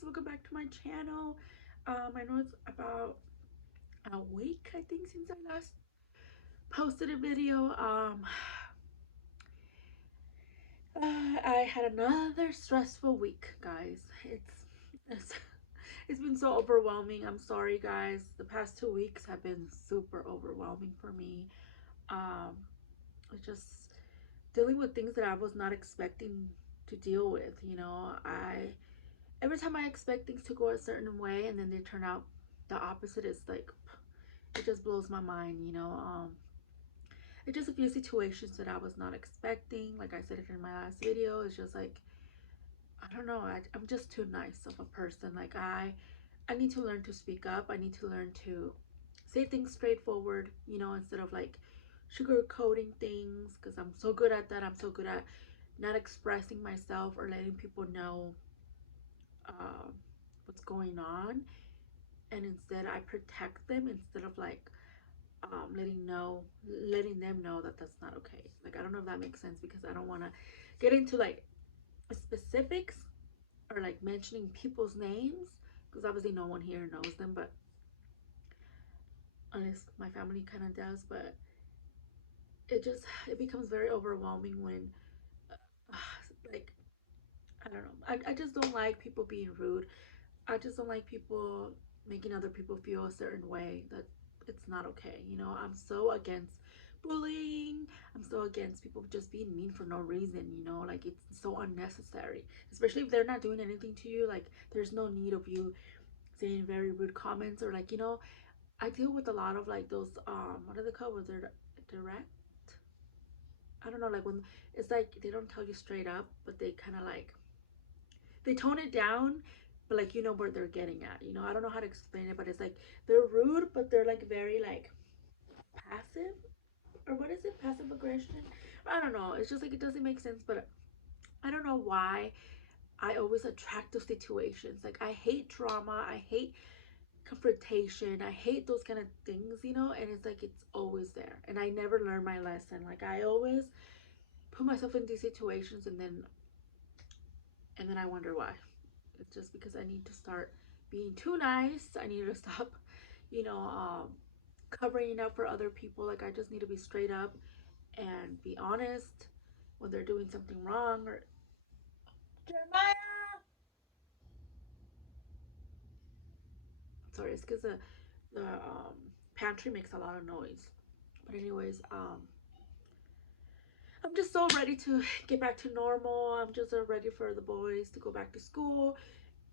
guys, welcome back to my channel. I know it's about a week, I think, since I last posted a video. I had another stressful week, guys. It's it's been so overwhelming. I'm sorry, guys. The past 2 weeks have been super overwhelming for me. um it's just dealing with things that I was not expecting to deal with. I every time I expect things to go a certain way and then they turn out the opposite, is like, it just blows my mind. It's just a few situations that I was not expecting. Like I said it in my last video, it's just like, I don't know, I'm just too nice of a person. Like I need to learn to speak up. I need to learn to say things straightforward, instead of like sugarcoating things, because I'm so good at that. I'm so good at not expressing myself or letting people know um, what's going on, and instead I protect them instead of like letting them know that that's not okay. Like, I don't know if that makes sense, because I don't want to get into like specifics or like mentioning people's names, because obviously no one here knows them, but unless my family kind of does. But it becomes very overwhelming when like, I don't know, I just don't like people being rude. I just don't like people making other people feel a certain way that it's not okay. I'm so against bullying. I'm so against people just being mean for no reason. Like, it's so unnecessary, especially if they're not doing anything to you. Like, there's no need of you saying very rude comments, or like, I deal with a lot of like those, what are they called? Was there direct? I don't know, like when it's like they don't tell you straight up, but they kind of like, they tone it down, but like, where they're getting at. I don't know how to explain it, but it's like they're rude, but they're like very like passive, or what is it, passive aggression? I don't know, it's just like, it doesn't make sense. But I don't know why I always attract those situations. Like, I hate drama, I hate confrontation, I hate those kind of things. And it's like, it's always there, and I never learn my lesson. Like, I always put myself in these situations, and then I wonder why. It's just because I need to start being too nice. I need to stop, you know, um, covering up for other people. Like, I just need to be straight up and be honest when they're doing something wrong. Or Jeremiah, sorry, it's because the pantry makes a lot of noise. But anyways, I'm just so ready to get back to normal. I'm just ready for the boys to go back to school,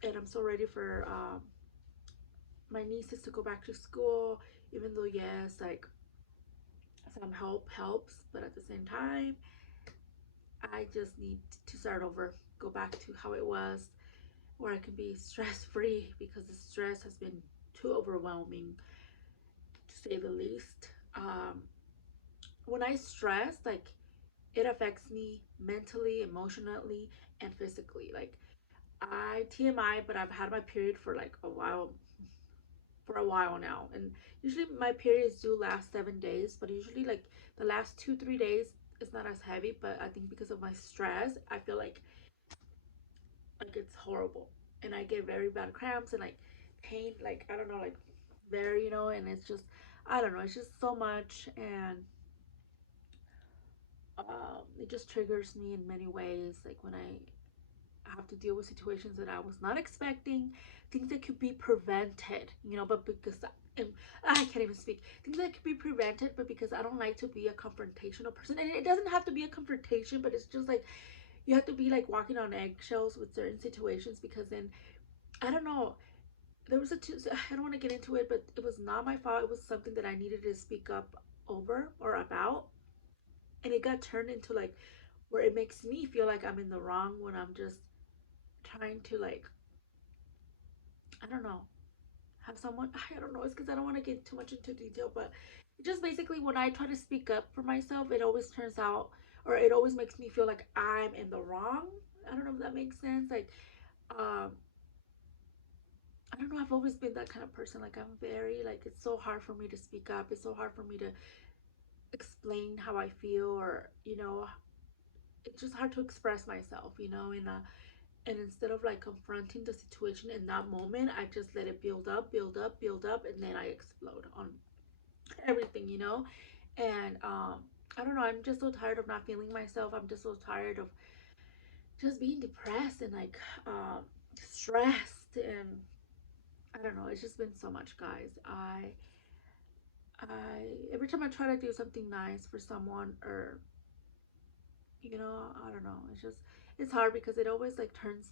and I'm so ready for my nieces to go back to school. Even though, yes, like, some help helps, but at the same time, I just need to start over, go back to how it was, where I can be stress free, because the stress has been too overwhelming, to say the least. When I stress, like, it affects me mentally, emotionally, and physically. Like, I TMI, but I've had my period for like a while now, and usually my periods do last 7 days, but usually like the last 2-3 days it's not as heavy. But I think because of my stress, I feel like it's horrible, and I get very bad cramps and like pain, like, I don't know, like, very, and it's just, I don't know, it's just so much. And it just triggers me in many ways, like when I have to deal with situations that I was not expecting, things that could be prevented, but because I can't even speak, things that could be prevented, but because I don't like to be a confrontational person. And it doesn't have to be a confrontation, but it's just like, you have to be like walking on eggshells with certain situations, because then, I don't know, there was I don't want to get into it, but it was not my fault. It was something that I needed to speak up over or about, and it got turned into like, where it makes me feel like I'm in the wrong, when I'm just trying to like, I don't know, have someone, I don't know, it's because I don't want to get too much into detail, but just basically, when I try to speak up for myself, it always turns out, or it always makes me feel like I'm in the wrong. I don't know if that makes sense. Like, um I don't know, I've always been that kind of person. Like, I'm very like, it's so hard for me to speak up, it's so hard for me to explain how I feel, or it's just hard to express myself, And instead of like confronting the situation in that moment, I just let it build up, build up, build up, and then I explode on everything, And I don't know, I'm just so tired of not feeling myself. I'm just so tired of just being depressed and like stressed, and I don't know, it's just been so much, guys. I every time I try to do something nice for someone, or I don't know, it's hard because it always like turns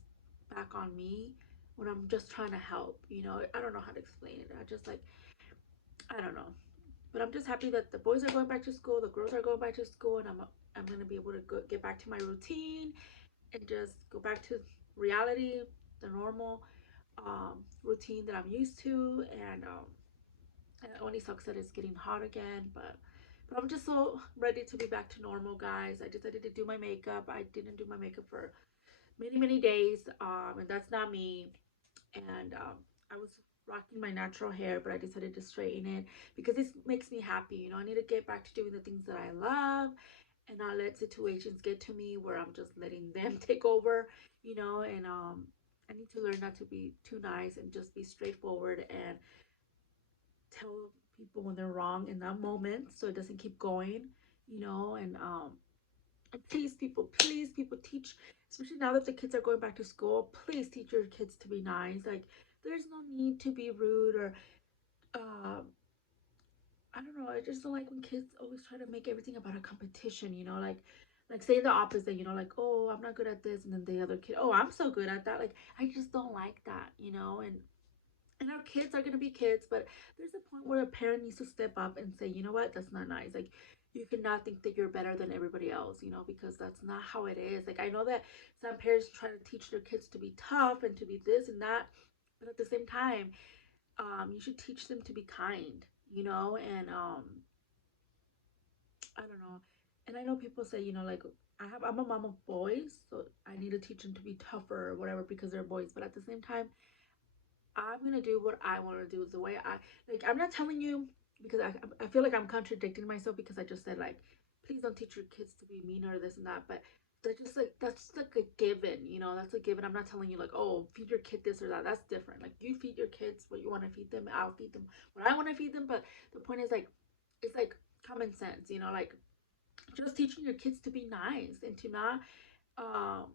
back on me when I'm just trying to help. I don't know how to explain it. I don't know. But I'm just happy that the boys are going back to school, the girls are going back to school, and I'm gonna be able to get back to my routine and just go back to reality, the normal routine that I'm used to. And it only sucks that it's getting hot again, but I'm just so ready to be back to normal, guys. I decided to do my makeup. I didn't do my makeup for many days, and that's not me. And I was rocking my natural hair, but I decided to straighten it because this makes me happy. I need to get back to doing the things that I love and not let situations get to me where I'm just letting them take over. And I need to learn not to be too nice and just be straightforward and tell people when they're wrong in that moment so it doesn't keep going. And please people, teach, especially now that the kids are going back to school, please teach your kids to be nice. Like, there's no need to be rude, or um I don't know, I just don't like when kids always try to make everything about a competition. Like say the opposite. Like, oh, I'm not good at this, and then the other kid, oh, I'm so good at that. Like, I just don't like that. And our kids are gonna be kids, but there's a point where a parent needs to step up and say, you know what, that's not nice. Like, you cannot think that you're better than everybody else, because that's not how it is. Like, I know that some parents try to teach their kids to be tough and to be this and that, but at the same time, you should teach them to be kind, and I don't know. And I know people say, like, I'm a mom of boys, so I need to teach them to be tougher or whatever because they're boys. But at the same time, I'm gonna do what I want to do the way I like. I'm not telling you because I feel like I'm contradicting myself because I just said, like, please don't teach your kids to be mean or this and that. But that's like a given, that's a given. I'm not telling you like, oh, feed your kid this or that. That's different. Like, you feed your kids what you want to feed them. I'll feed them what I want to feed them. But the point is, like, it's like common sense, like just teaching your kids to be nice and to not um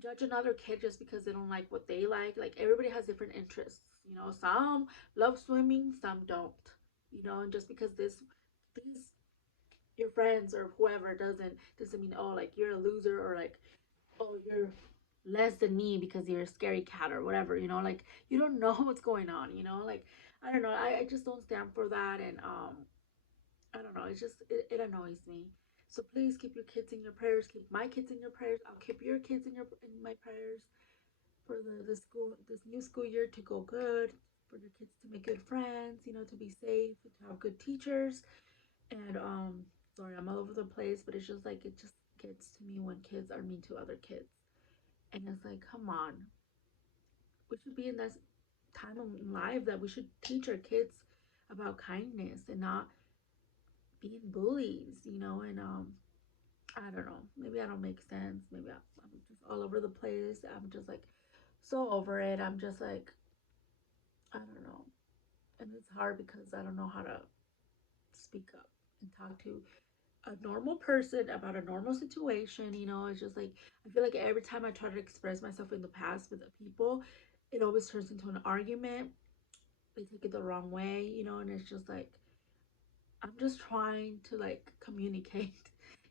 judge another kid just because they don't like what they like. Like, everybody has different interests. Some love swimming, some don't. And just because these your friends or whoever doesn't mean, oh, like, you're a loser, or like, oh, you're less than me because you're a scary cat or whatever. Like, you don't know what's going on. Like, I don't know. I just don't stand for that, and I don't know. It annoys me. So please keep your kids in your prayers. Keep my kids in your prayers. I'll keep your kids in my prayers for this new school year to go good, for your kids to make good friends, to be safe, to have good teachers. And sorry, I'm all over the place, but it's just like, it just gets to me when kids are mean to other kids. And it's like, come on. We should be in that time in life that we should teach our kids about kindness and not being bullies, and I don't know. Maybe I don't make sense. Maybe I'm just all over the place. I'm just like so over it. I'm just like, I don't know. And it's hard because I don't know how to speak up and talk to a normal person about a normal situation. It's just like, I feel like every time I try to express myself in the past with the people, it always turns into an argument. They take it the wrong way, and it's just like, I'm just trying to like communicate,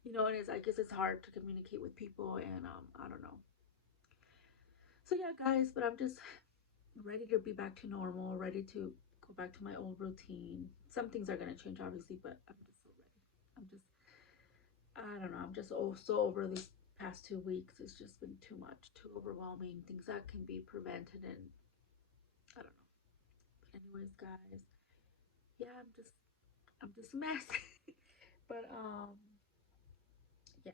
and I guess it's hard to communicate with people, and I don't know. So yeah, guys, but I'm just ready to be back to normal, ready to go back to my old routine. Some things are gonna change, obviously, but I'm just so ready. I don't know. I'm just so over these past 2 weeks. It's just been too much, too overwhelming. Things that can be prevented, and I don't know. But anyways, guys, yeah, I'm just a mess. But yeah.